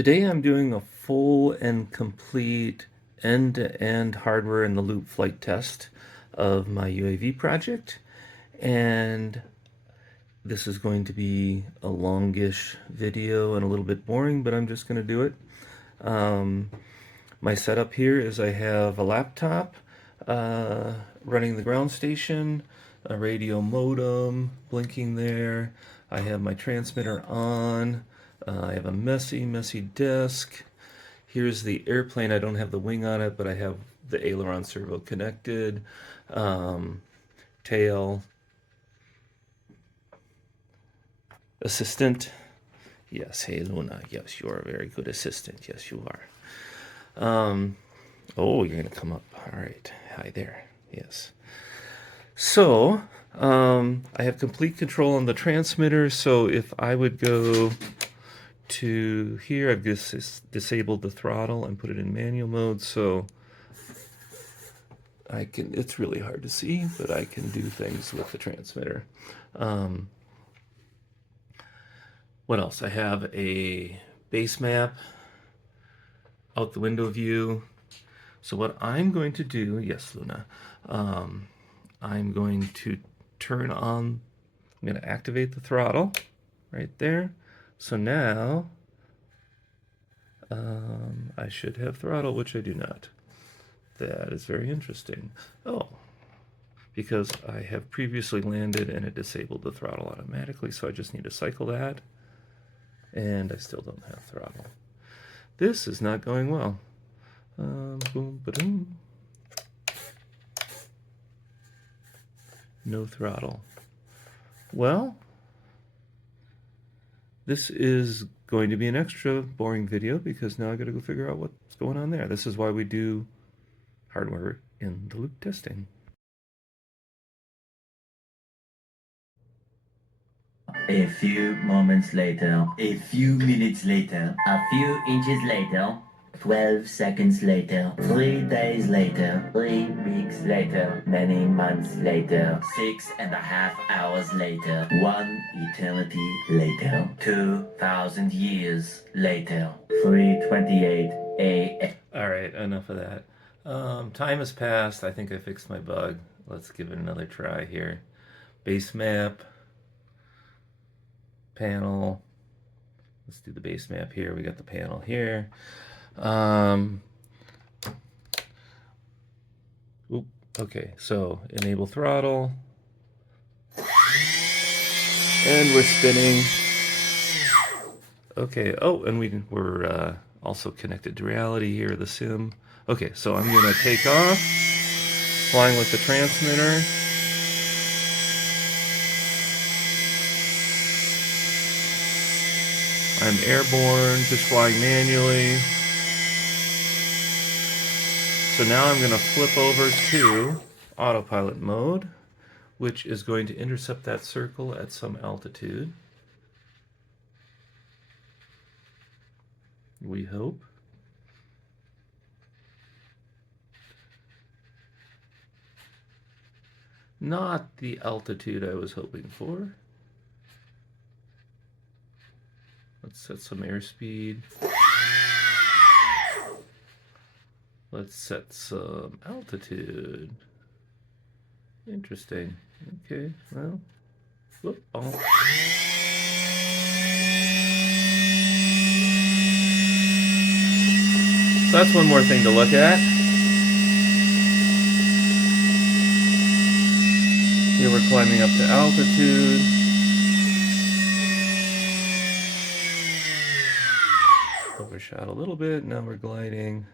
Today I'm doing a full and complete end-to-end hardware in the loop flight test of my UAV project, and this is going to be a longish video and a little bit boring, but I'm just going to do it. My setup here is I have a laptop running the ground station, a radio modem blinking there. I have my transmitter on. I have a messy desk. Here's the airplane. I don't have the wing on it, but I have the aileron servo connected. Tail. Assistant. Yes, hey Luna. Yes, you are a very good assistant. Yes, you are. Oh, you're gonna come up. All right. Hi there. Yes. So, I have complete control on the transmitter. So if I would go to here, I've just disabled the throttle and put it in manual mode. So I can, it's really hard to see, but I can do things with the transmitter. What else? I have a base map out the window view. So what I'm going to do, yes, Luna, I'm going to turn on, I'm going to activate the throttle right there. So now I should have throttle, which I do not. That is very interesting. Oh, because I have previously landed and it disabled the throttle automatically, so I just need to cycle that. And I still don't have throttle. This is not going well. Boom, ba-doom. No throttle. Well, this is going to be an extra boring video because now I got to go figure out what's going on there. This is why we do hardware in the loop testing. A few moments later, a few minutes later, a few inches later, 12 seconds later, 3 days later, 3 weeks later, many months later, 6.5 hours later, 1 eternity later, 2,000 years later, 3:28 a.m. All right, enough of that. Time has passed. I think I fixed my bug. Let's give it another try here. Base map. Panel. Let's do the base map here. We got the panel here. Okay, so enable throttle. And we're spinning. Okay, oh, and we're also connected to reality here, the sim. Okay, so I'm gonna take off, flying with the transmitter. I'm airborne, just flying manually. So now I'm going to flip over to autopilot mode, which is going to intercept that circle at some altitude. We hope. Not the altitude I was hoping for. Let's set some airspeed. Let's set some altitude. Interesting. Okay, well, whoop, oh. So that's one more thing to look at. Here we're climbing up to altitude. Overshot a little bit, now we're gliding.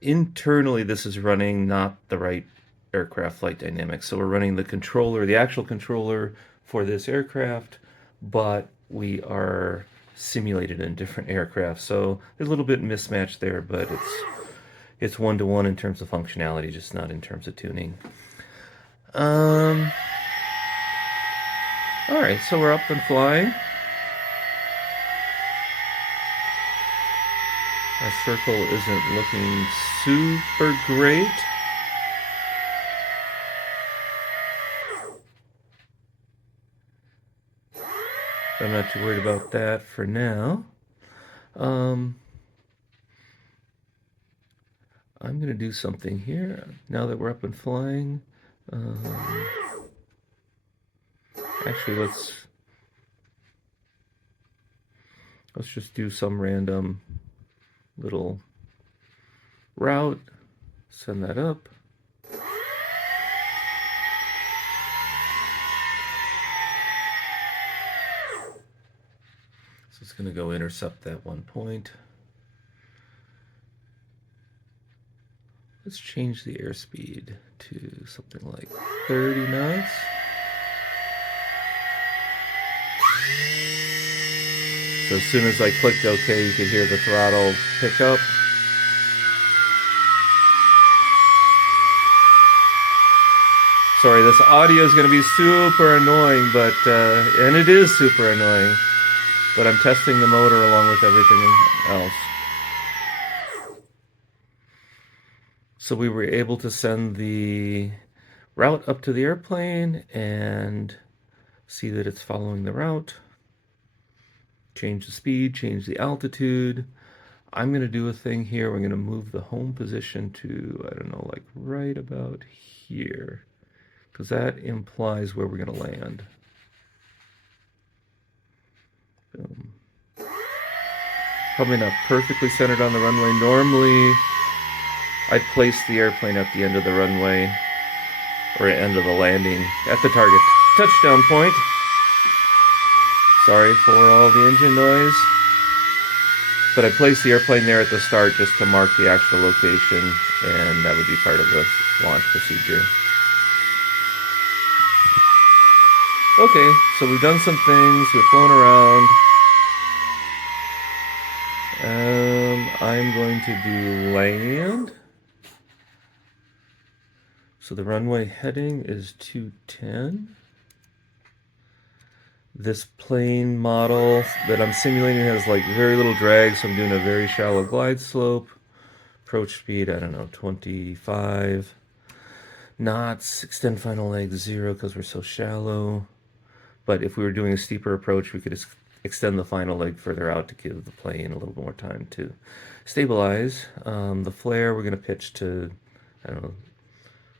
Internally, this is running not the right aircraft flight dynamics. So we're running the controller, the actual controller for this aircraft, but we are simulated in different aircraft. So there's a little bit mismatched there, but it's one-to-one in terms of functionality, just not in terms of tuning. All right, so we're up and flying. Our circle isn't looking super great. I'm not too worried about that for now. I'm going to do something here now that we're up and flying. Actually, let's just do some random little route. Send that up. So it's going to go intercept that one point. Let's change the airspeed to something like 30 knots. So as soon as I clicked OK, you could hear the throttle pick up. Sorry, this audio is going to be super annoying, but and it is super annoying. But I'm testing the motor along with everything else. So we were able to send the route up to the airplane and see that it's following the route. Change the speed, change the altitude. I'm going to do a thing here. We're going to move the home position to, I don't know, like right about here, because that implies where we're going to land. Boom. Probably not perfectly centered on the runway. Normally, I'd place the airplane at the end of the runway, or end of the landing, at the target touchdown point. Sorry for all the engine noise. But I placed the airplane there at the start just to mark the actual location, and that would be part of the launch procedure. Okay, so we've done some things, we've flown around. I'm going to do land. So the runway heading is 210. This plane model that I'm simulating has like very little drag, so I'm doing a very shallow glide slope. Approach speed, I don't know, 25 knots. Extend final leg 0 because we're so shallow. But if we were doing a steeper approach, we could extend the final leg further out to give the plane a little more time to stabilize. The flare, we're going to pitch to, I don't know,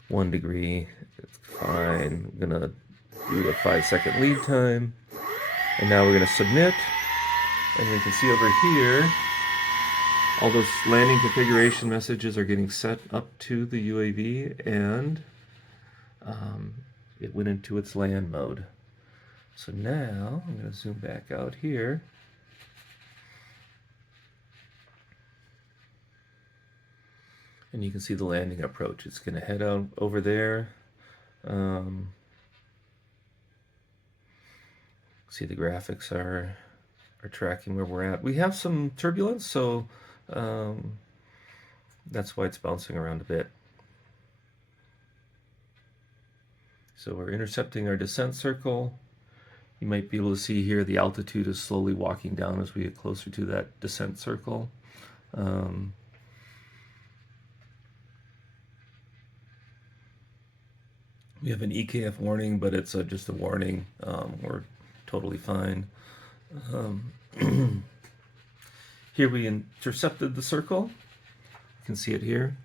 1 degree. It's fine. I'm going to do a 5-second lead time. And now we're going to submit. And we can see over here, all those landing configuration messages are getting set up to the UAV, and it went into its land mode. So now I'm going to zoom back out here. And you can see the landing approach. It's going to head out over there. See, the graphics are tracking where we're at. We have some turbulence, so that's why it's bouncing around a bit. So we're intercepting our descent circle. You might be able to see here the altitude is slowly walking down as we get closer to that descent circle. We have an EKF warning, but it's just a warning. We're totally fine. Here we intercepted the circle. You can see it here.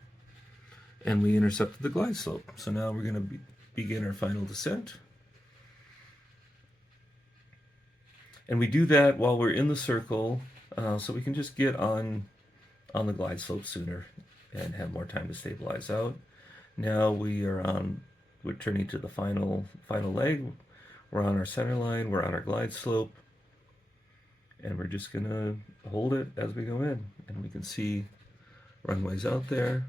And we intercepted the glide slope. So now we're going to begin our final descent. And we do that while we're in the circle, so we can just get on the glide slope sooner and have more time to stabilize out. Now we're turning to the final leg. We're on our center line, we're on our glide slope, and we're just gonna hold it as we go in. And we can see runways out there.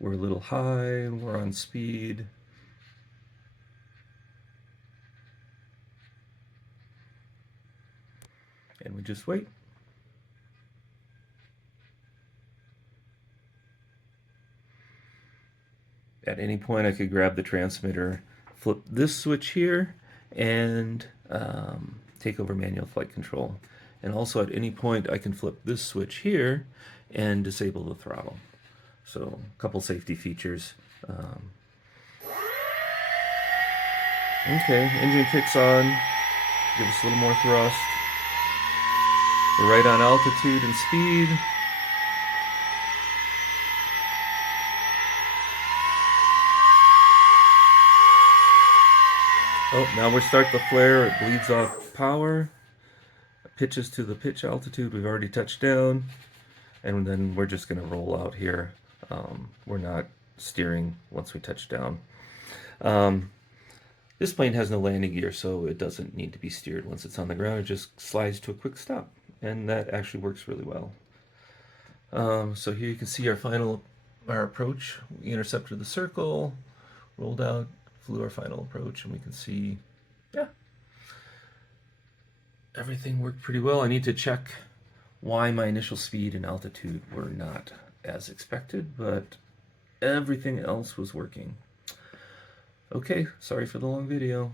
We're a little high, we're on speed. And we just wait. At any point I could grab the transmitter, flip this switch here, and take over manual flight control. And also at any point I can flip this switch here and disable the throttle. So a couple safety features. Okay, engine kicks on, give us a little more thrust. We're right on altitude and speed. Oh, now we start the flare. It bleeds off power. Pitches to the pitch altitude. We've already touched down. And then we're just going to roll out here. We're not steering once we touch down. This plane has no landing gear, so it doesn't need to be steered once it's on the ground. It just slides to a quick stop. And that actually works really well. So here you can see our approach. We intercepted the circle, rolled out, flew our final approach, and we can see, yeah, everything worked pretty well. I need to check why my initial speed and altitude were not as expected, but everything else was working. Okay, sorry for the long video.